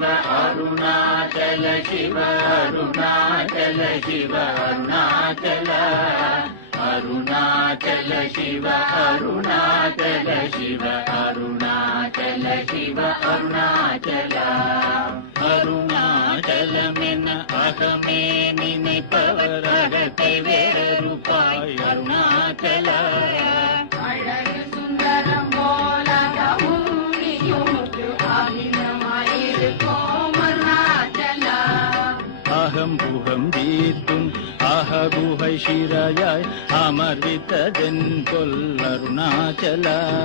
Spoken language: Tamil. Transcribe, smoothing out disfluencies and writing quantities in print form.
शिव अरुणाचल शिव अरुणाचल शिव अरुणाचल अरुणाचल शिव अरुणाचल शिव अरुणाचल शिव अरुणाचल अरुणाचल में अहमे निனைப்பவர் அகத்தை வேறொருபாய் अरुणाचल அழகு சுந்தரம் போலகவும் நீயுமுக்கு அகிலமாயிருக்கும் அருணாச்சலா அகம் புகம் தீர்த்தும் அககுகை சிறையாய் அமர்வித்ததென் கொல் அருணாச்சல